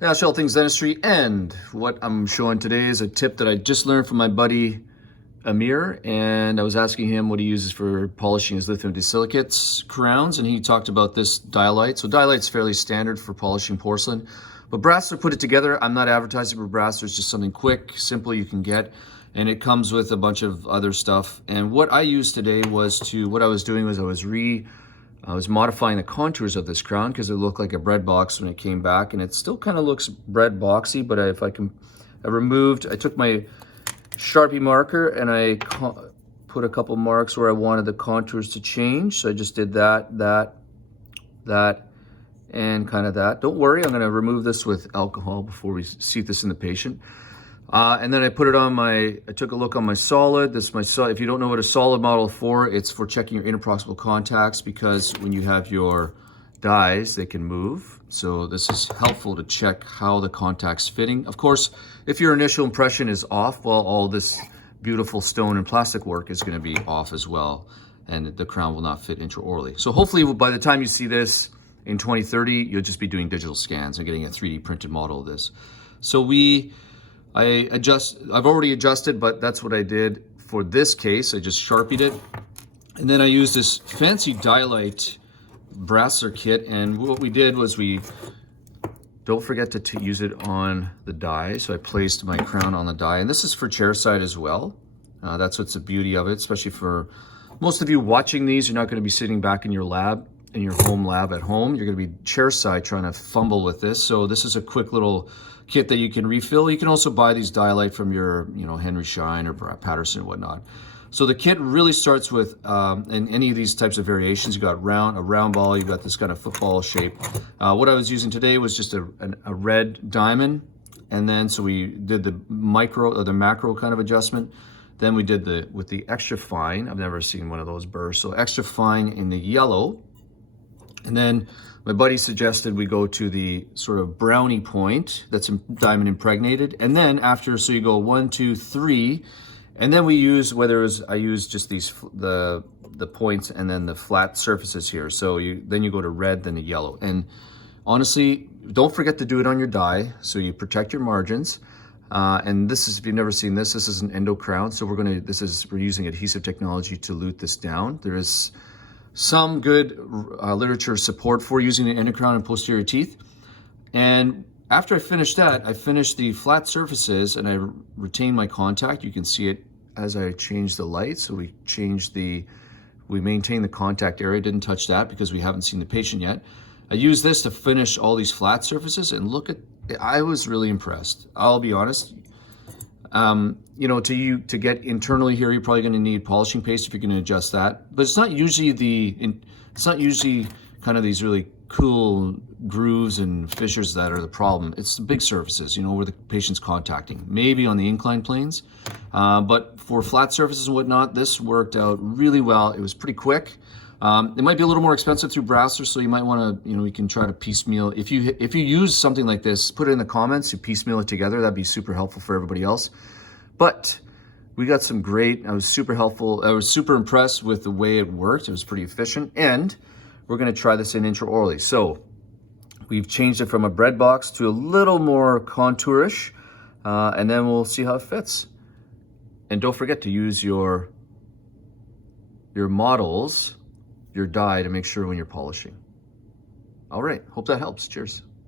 Yeah, all things dentistry, and what I'm showing today is a tip that I just learned from my buddy Amir, and I was asking him what he uses for polishing his lithium disilicates crowns, and he talked about this dialite. So dialite's fairly standard for polishing porcelain, but Brasseler put it together. I'm not advertising for Brasseler, it's just something quick, simple you can get, and it comes with a bunch of other stuff. And what I used today was what I was doing was I was modifying the contours of this crown because it looked like a bread box when it came back, and it still kind of looks bread boxy, but I took my Sharpie marker and I put a couple marks where I wanted the contours to change. So I just did that, and kind of that. Don't worry, I'm gonna remove this with alcohol before we see this in the patient. And then I put it on I took a look on my solid. If you don't know what a solid model is for, it's for checking your interproximal contacts, because when you have your dies, they can move. So this is helpful to check how the contact's fitting. Of course, if your initial impression is off, well, all this beautiful stone and plastic work is gonna be off as well, and the crown will not fit intraorally. So hopefully by the time you see this in 2030, you'll just be doing digital scans and getting a 3D printed model of this. So I've already adjusted, but that's what I did for this case. I just Sharpied it. And then I used this fancy dialite Brasseler kit. And what we did was don't forget to use it on the die. So I placed my crown on the die. And this is for chairside as well. That's what's the beauty of it, especially for most of you watching these. You're not going to be sitting back in your lab, in your home lab at home. You're going to be chairside trying to fumble with this. So this is a quick little kit that you can refill. You can also buy these dialite from your, Henry Schein or Patterson and whatnot. So the kit really starts with, in any of these types of variations, you got a round ball, you got this kind of football shape. What I was using today was just a red diamond. And then, so we did the micro or the macro kind of adjustment. Then we did with the extra fine. I've never seen one of those burrs. So extra fine in the yellow. And then my buddy suggested we go to the sort of brownie point that's diamond impregnated. And then so you go 1, 2, 3, and then I use just the points and then the flat surfaces here. So then you go to red, then the yellow. And honestly, don't forget to do it on your die so you protect your margins. And this is, if you've never seen this is an endo crown. So we're using adhesive technology to lute this down. There is some good literature support for using an endocrown in posterior teeth. And after I finished that, I finished the flat surfaces and I retained my contact. You can see it as I changed the light. So we maintained the contact area, didn't touch that because we haven't seen the patient yet. I used this to finish all these flat surfaces, and I was really impressed. I'll be honest. To get internally here, you're probably going to need polishing paste if you're going to adjust that. But it's not usually kind of these really cool grooves and fissures that are the problem. It's the big surfaces, where the patient's contacting, maybe on the inclined planes. But for flat surfaces and whatnot, this worked out really well. It was pretty quick. It might be a little more expensive through Brasseler, so you might want to, we can try to piecemeal. If you use something like this, put it in the comments, you piecemeal it together. That'd be super helpful for everybody else. But we got some I was super helpful. I was super impressed with the way it worked. It was pretty efficient. And we're going to try this in intraorally. So we've changed it from a bread box to a little more contourish, and then we'll see how it fits. And don't forget to use your models, your die, to make sure when you're polishing. All right, hope that helps. Cheers.